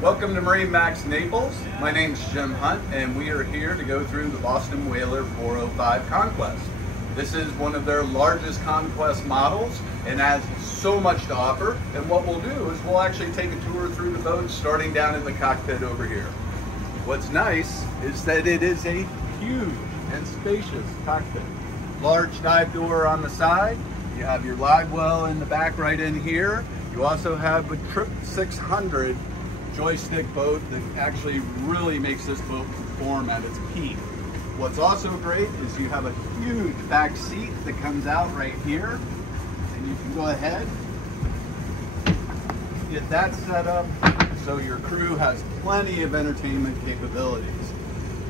Welcome to MarineMax Naples. My name's Jim Hunt and we are here to go through the Boston Whaler 405 Conquest. This is one of their largest Conquest models and has so much to offer. And what we'll do is we'll actually take a tour through the boat starting down in the cockpit over here. What's nice is that it is a huge and spacious cockpit. Large dive door on the side. You have your live well in the back right in here. You also have a Trip 600 joystick boat that actually really makes this boat perform at its peak. What's also great is you have a huge back seat that comes out right here, and you can go ahead, get that set up so your crew has plenty of entertainment capabilities.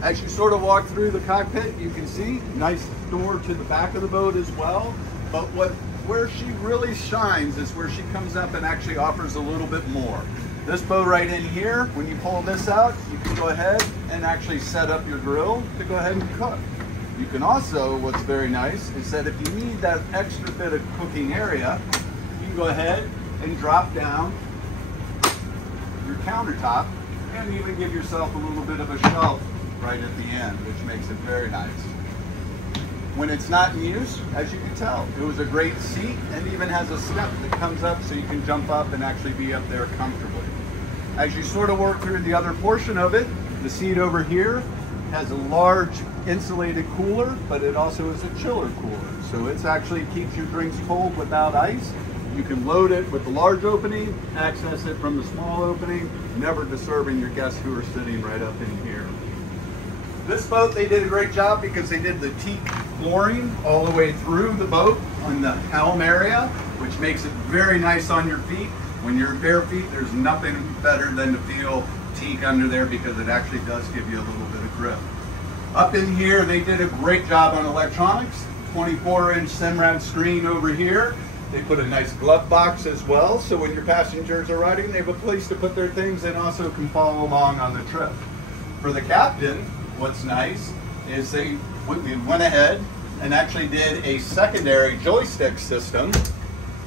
As you sort of walk through the cockpit, you can see nice door to the back of the boat as well, but where she really shines is where she comes up and actually offers a little bit more. This boat right in here, when you pull this out, you can go ahead and actually set up your grill to go ahead and cook. You can also, what's very nice, is that if you need that extra bit of cooking area, you can go ahead and drop down your countertop and even give yourself a little bit of a shelf right at the end, which makes it very nice. When it's not in use, as you can tell, it was a great seat and even has a step that comes up so you can jump up and actually be up there comfortably. As you sort of work through the other portion of it, the seat over here has a large insulated cooler, but it also is a chiller cooler. So it's actually keeps your drinks cold without ice. You can load it with the large opening, access it from the small opening, never disturbing your guests who are sitting right up in here. This boat, they did a great job because they did the teak flooring all the way through the boat on the helm area, which makes it very nice on your feet. When you're bare feet, there's nothing better than to feel teak under there because it actually does give you a little bit of grip. Up in here, they did a great job on electronics. 24-inch Simrad screen over here. They put a nice glove box as well, so when your passengers are riding, they have a place to put their things and also can follow along on the trip. For the captain, what's nice is we went ahead and actually did a secondary joystick system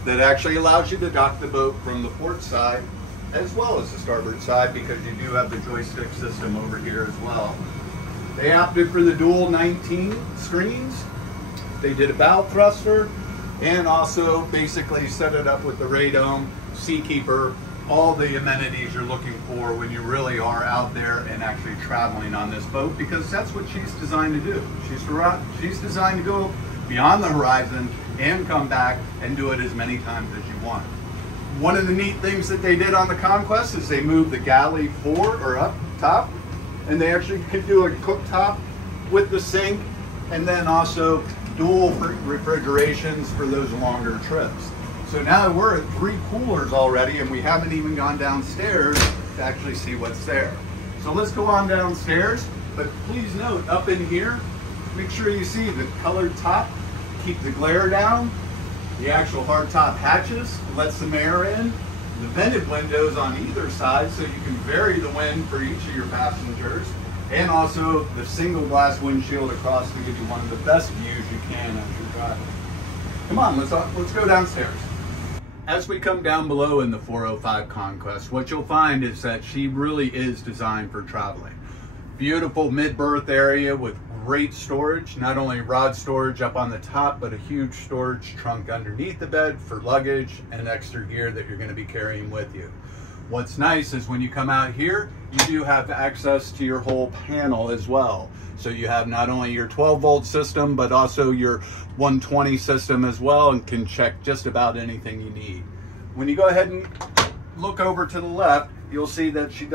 that actually allows you to dock the boat from the port side as well as the starboard side, because you do have the joystick system over here as well. They opted for the dual 19 screens. They did a bow thruster and also basically set it up with the radome, Seakeeper, all the amenities you're looking for when you really are out there and actually traveling on this boat, because that's what she's designed to do. She's designed to go beyond the horizon and come back and do it as many times as you want. One of the neat things that they did on the Conquest is they moved the galley forward or up top, and they actually could do a cooktop with the sink and then also dual refrigerations for those longer trips. So now we're at 3 coolers already and we haven't even gone downstairs to actually see what's there. So let's go on downstairs, but please note up in here, make sure you see the colored top, keep the glare down, the actual hard top hatches, let some air in, the vented windows on either side so you can vary the wind for each of your passengers, and also the single glass windshield across to give you one of the best views you can as you're driving. Come on, let's go downstairs. As we come down below in the 405 Conquest, what you'll find is that she really is designed for traveling. Beautiful mid-berth area with great storage, not only rod storage up on the top, but a huge storage trunk underneath the bed for luggage and extra gear that you're going to be carrying with you. What's nice is when you come out here, you do have access to your whole panel as well. So you have not only your 12-volt system, but also your 120 system as well, and can check just about anything you need. When you go ahead and look over to the left, you'll see that she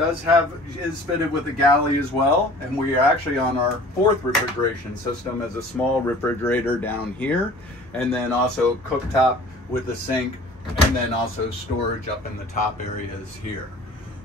is fitted with a galley as well, and we are actually on our 4th refrigeration system as a small refrigerator down here, and then also cooktop with the sink, and then also storage up in the top areas here.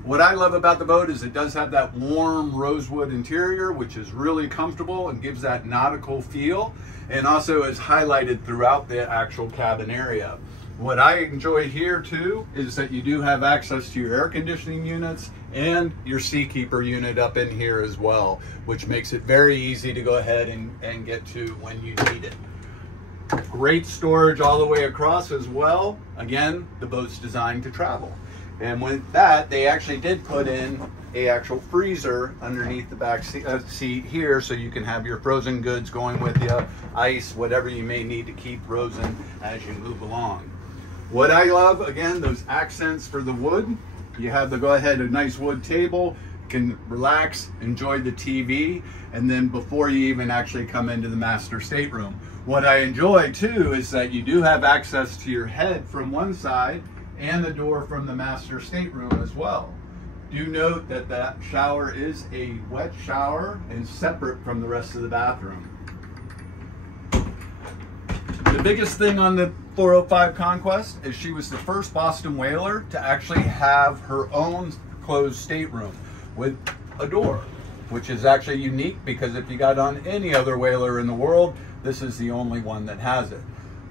What I love about the boat is it does have that warm rosewood interior, which is really comfortable and gives that nautical feel, and also is highlighted throughout the actual cabin area. What I enjoy here too is that you do have access to your air conditioning units and your Seakeeper unit up in here as well, which makes it very easy to go ahead and get to when you need it. Great storage all the way across as well. Again, the boat's designed to travel. And with that, they actually did put in a actual freezer underneath the back seat here, so you can have your frozen goods going with you, ice, whatever you may need to keep frozen as you move along. What I love, again, those accents for the wood. You have the a nice wood table, you can relax, enjoy the TV, and then before you even actually come into the master stateroom. What I enjoy too is that you do have access to your head from one side and the door from the master stateroom as well. Do note that that shower is a wet shower and separate from the rest of the bathroom. The biggest thing on the 405 Conquest is she was the first Boston Whaler to actually have her own closed stateroom with a door, which is actually unique because if you got on any other whaler in the world, this is the only one that has it.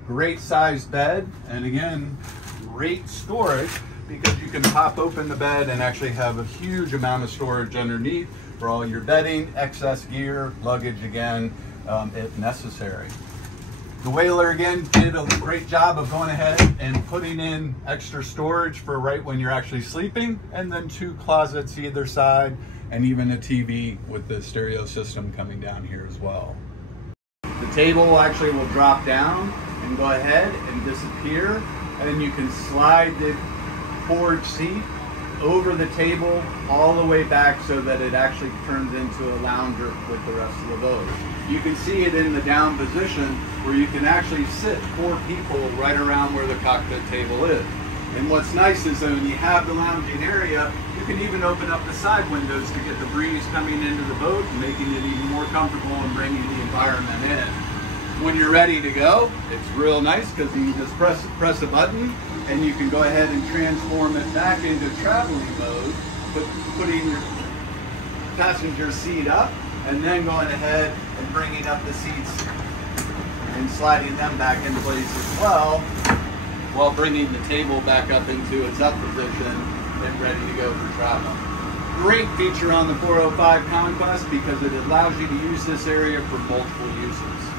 Great sized bed, and again, great storage because you can pop open the bed and actually have a huge amount of storage underneath for all your bedding, excess gear, luggage again, if necessary. The Whaler again did a great job of going ahead and putting in extra storage for right when you're actually sleeping, and then 2 closets either side, and even a TV with the stereo system coming down here as well. The table actually will drop down and go ahead and disappear, and you can slide the forward seat over the table all the way back so that it actually turns into a lounger with the rest of the boat. You can see it in the down position where you can actually sit 4 people right around where the cockpit table is. And what's nice is that when you have the lounging area, you can even open up the side windows to get the breeze coming into the boat and making it even more comfortable and bringing the environment in. When you're ready to go, it's real nice because you can just press a button and you can go ahead and transform it back into traveling mode, putting your passenger seat up and then going ahead and bringing up the seats and sliding them back in place as well, while bringing the table back up into its up position and ready to go for travel. Great feature on the 405 Conquest because it allows you to use this area for multiple uses.